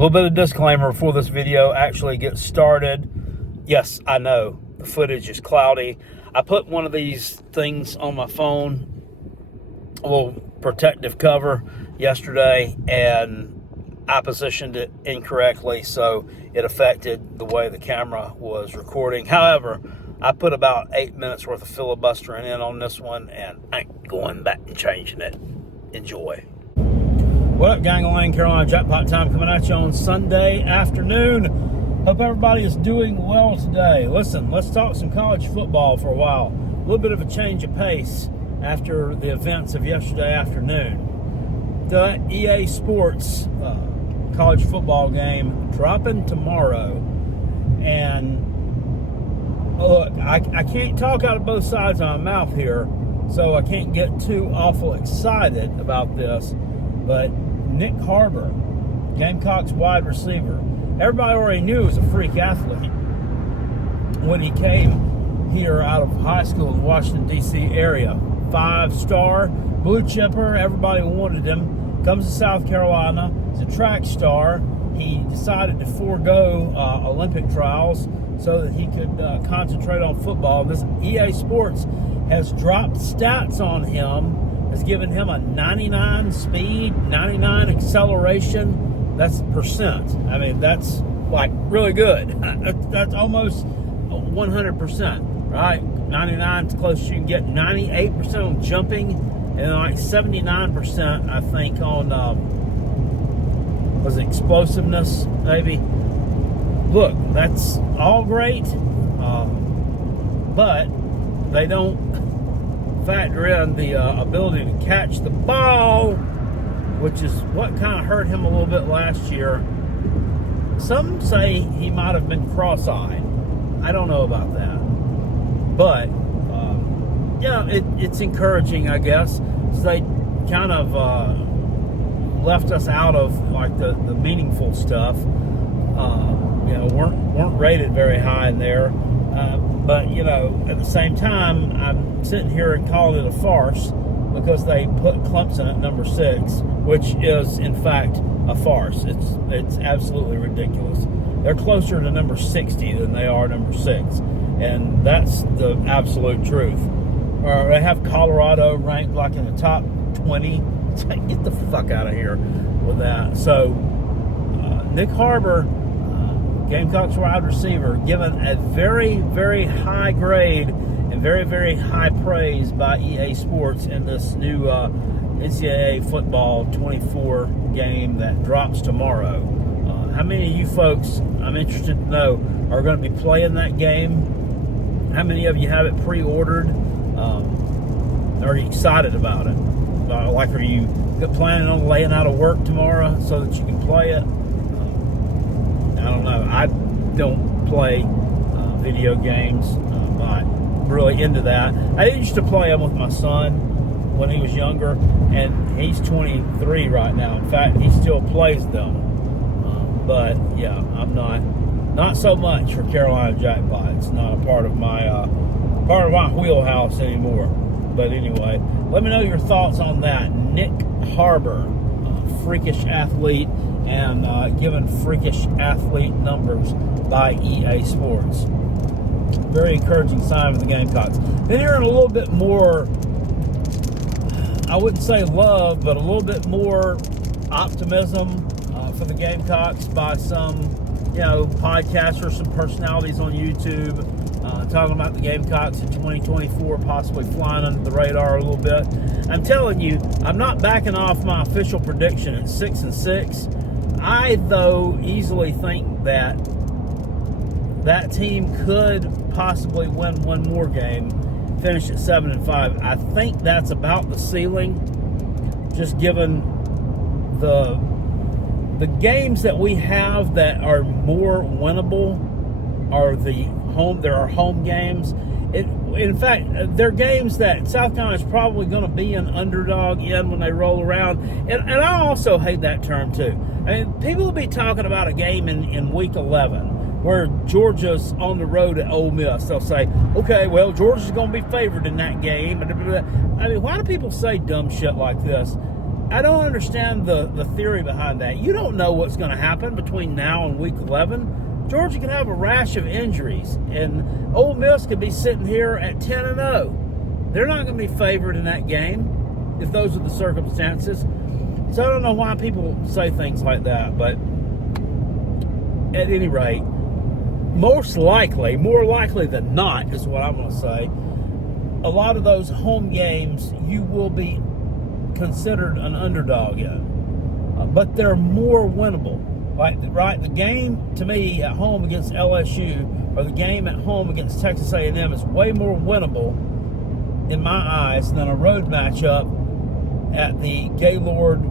little bit of disclaimer before this video actually gets started. Yes, I know the footage is cloudy. I put one of these things on my phone, a little protective cover, yesterday, and I positioned it incorrectly, so it affected the way the camera was recording. However, I put about 8 minutes worth of filibustering in on this one, and I ain't going back and changing it. Enjoy. What up, gang? Lane, Carolina Jackpot time coming at you on Sunday afternoon. Hope everybody is doing well today. Listen, let's talk some college football for a while. A little bit of a change of pace after the events of yesterday afternoon. The EA Sports college football game dropping tomorrow. And look, I can't talk out of both sides of my mouth here, so I can't get too awful excited about this. But Nyck Harbor, Gamecocks wide receiver, everybody already knew he was a freak athlete when he came here out of high school in the Washington, D.C. area. 5-star, blue chipper, everybody wanted him. Comes to South Carolina, he's a track star. He decided to forego Olympic trials so that he could concentrate on football. This EA Sports has dropped stats on him, has given him a 99 speed, 99 acceleration. That's percent. I mean, that's like really good. That's almost 100%, right? 99 is close as you can get. 98% on jumping, and like 79%, I think, on was it explosiveness, maybe. Look, that's all great, but they don't factor in the ability to catch the ball, which is what kind of hurt him a little bit last year. Some say he might have been cross-eyed. I don't know about that. But, yeah, it's encouraging, I guess. So they kind of left us out of, like, the meaningful stuff. You know, weren't rated very high in there. But, you know, at the same time, I'm sitting here and calling it a farce because they put Clemson at number 6, which is, in fact, a farce. It's absolutely ridiculous. They're closer to number 60 than they are number 6, and that's the absolute truth. They have Colorado ranked like in the top 20. It's like, get the fuck out of here with that. So, Nyck Harbor, Gamecocks wide receiver, given a very, very high grade and very, very high praise by EA Sports in this new NCAA football 24 game that drops tomorrow. How many of you folks, I'm interested to know, are going to be playing that game? How many of you have it pre-ordered? Are you excited about it? Like, are you planning on laying out of work tomorrow so that you can play it? I don't know. I don't play video games. I'm not really into that. I used to play them with my son when he was younger, and he's 23 right now. In fact, he still plays them. But yeah, I'm not so much for Carolina Jackpot. It's not a part of my wheelhouse anymore. But anyway, let me know your thoughts on that. Nyck Harbor, freakish athlete, and given freakish athlete numbers by EA Sports. Very encouraging sign of the Gamecocks. Been hearing a little bit more, I wouldn't say love, but a little bit more optimism for the Gamecocks by some, you know, podcasters, some personalities on YouTube, talking about the Gamecocks in 2024 possibly flying under the radar a little bit. I'm telling you, I'm not backing off my official prediction at 6-6. I, though, easily think that that team could possibly win one more game, finish at 7-5. I think that's about the ceiling, just given the games that we have that are more winnable are there are home games. In fact, they're games that South Carolina is probably going to be an underdog in when they roll around. And I also hate that term, too. I mean, people will be talking about a game in Week 11 where Georgia's on the road at Ole Miss. They'll say, okay, well, Georgia's going to be favored in that game. I mean, why do people say dumb shit like this? I don't understand the theory behind that. You don't know what's going to happen between now and week 11. Georgia could have a rash of injuries, and Ole Miss could be sitting here at 10-0. They're not going to be favored in that game if those are the circumstances. So I don't know why people say things like that, but at any rate, more likely than not is what I'm going to say. A lot of those home games, you will be considered an underdog in, but they're more winnable. The game to me at home against LSU or the game at home against Texas A&M is way more winnable in my eyes than a road matchup at the Gaylord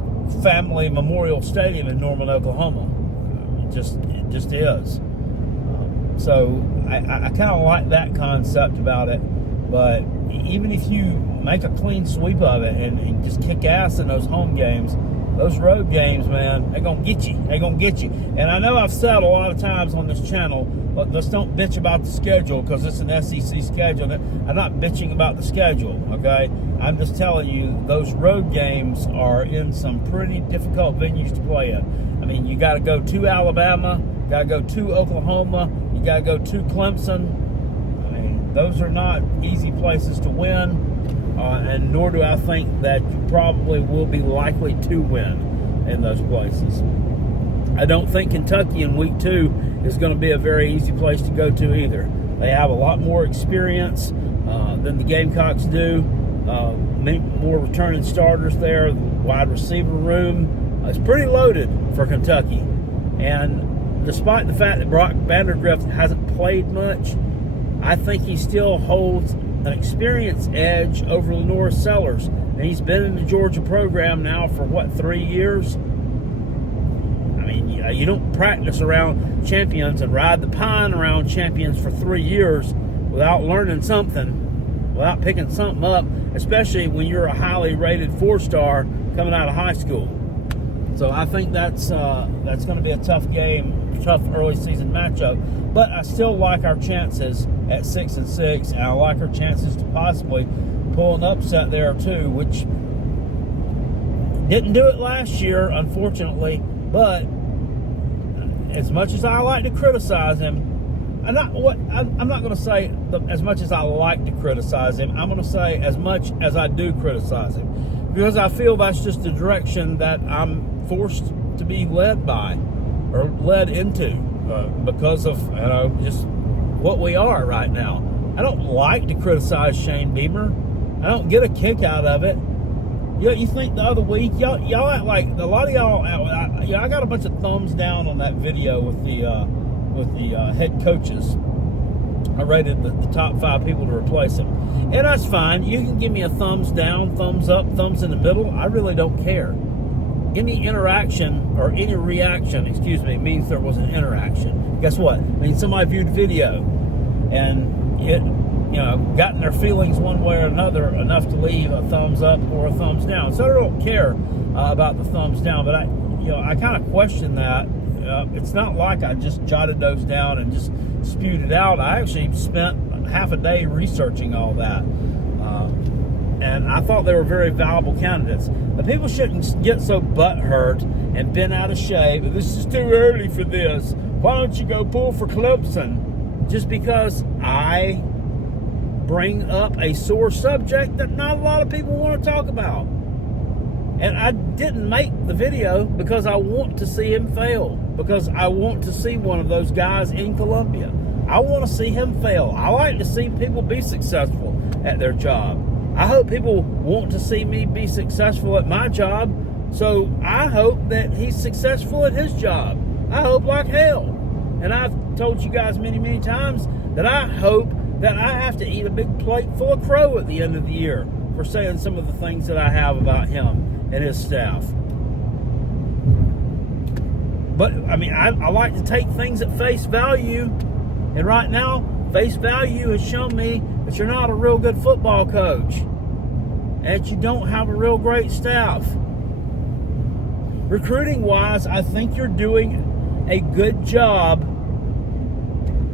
Family Memorial Stadium in Norman, Oklahoma. It just is. So I kind of like that concept about it, but even if you make a clean sweep of it and just kick ass in those home games, those road games, man, they're going to get you. They're going to get you. And I know I've said a lot of times on this channel, but let's don't bitch about the schedule because it's an SEC schedule. I'm not bitching about the schedule, okay? I'm just telling you those road games are in some pretty difficult venues to play in. I mean, you got to go to Alabama, you got to go to Oklahoma, you got to go to Clemson. I mean, those are not easy places to win. And nor do I think that you probably will be likely to win in those places. I don't think Kentucky in week 2 is going to be a very easy place to go to either. They have a lot more experience than the Gamecocks do. Many more returning starters there. The wide receiver room is pretty loaded for Kentucky. And despite the fact that Brock Vandagriff hasn't played much, I think he still holds an experience edge over Lenore Sellers. And he's been in the Georgia program now for, 3 years? I mean, you don't practice around champions and ride the pine around champions for 3 years without learning something, without picking something up, especially when you're a highly rated 4-star coming out of high school. So I think that's going to be a tough game, tough early season matchup. But I still like our chances at 6-6, and I like our chances to possibly pull an upset there too, which didn't do it last year, unfortunately. But as much as I like to criticize him, I'm not going to say as much as I like to criticize him. I'm going to say as much as I do criticize him, because I feel that's just the direction that I'm forced to be led by or led into because of just what we are right now. I don't like to criticize Shane Beamer. I don't get a kick out of it. You think the other week, y'all act like a lot of y'all. I got a bunch of thumbs down on that video with the head coaches. I rated the top 5 people to replace him, and that's fine. You can give me a thumbs down, thumbs up, thumbs in the middle. I really don't care. Any interaction or any reaction, means there was an interaction. Guess what? It means somebody viewed the video and it, gotten their feelings one way or another enough to leave a thumbs up or a thumbs down. So I don't care about the thumbs down, but I kind of question that. It's not like I just jotted those down and just spewed it out. I actually spent half a day researching all that. And I thought they were very valuable candidates. But people shouldn't get so butthurt and bent out of shape. This is too early for this. Why don't you go pull for Clemson? Just because I bring up a sore subject that not a lot of people want to talk about. And I didn't make the video because I want to see him fail. Because I want to see one of those guys in Columbia. I want to see him fail. I like to see people be successful at their job. I hope people want to see me be successful at my job, so I hope that he's successful at his job. I hope like hell. And I've told you guys many, many times that I hope that I have to eat a big plate full of crow at the end of the year for saying some of the things that I have about him and his staff. But, I mean, I like to take things at face value, and right now, face value has shown me that you're not a real good football coach and that you don't have a real great staff. Recruiting wise, I think you're doing a good job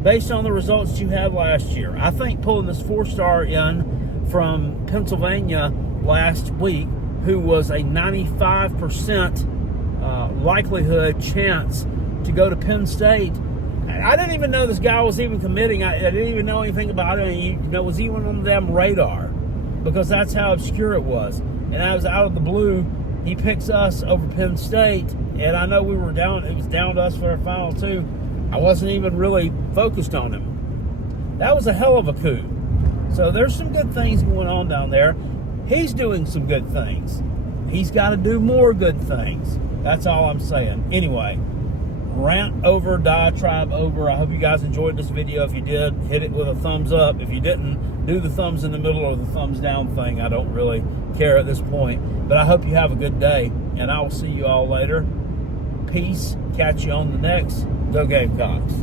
based on the results you had last year. I think pulling this 4-star in from Pennsylvania last week, who was a 95% likelihood chance to go to Penn State. I didn't even know this guy was even committing. I didn't even know anything about him. You know, was even on the damn radar, because that's how obscure it was. And I was out of the blue. He picks us over Penn State, and I know we were down. It was down to us for our final two. I wasn't even really focused on him. That was a hell of a coup. So there's some good things going on down there. He's doing some good things. He's got to do more good things. That's all I'm saying. Anyway, rant over, diatribe over. I hope you guys enjoyed this video. If you did, hit it with a thumbs up. If you didn't, do the thumbs in the middle or the thumbs down thing. I don't really care at this point. But I hope you have a good day, and I will see you all later. Peace. Catch you on the next Go Gamecocks.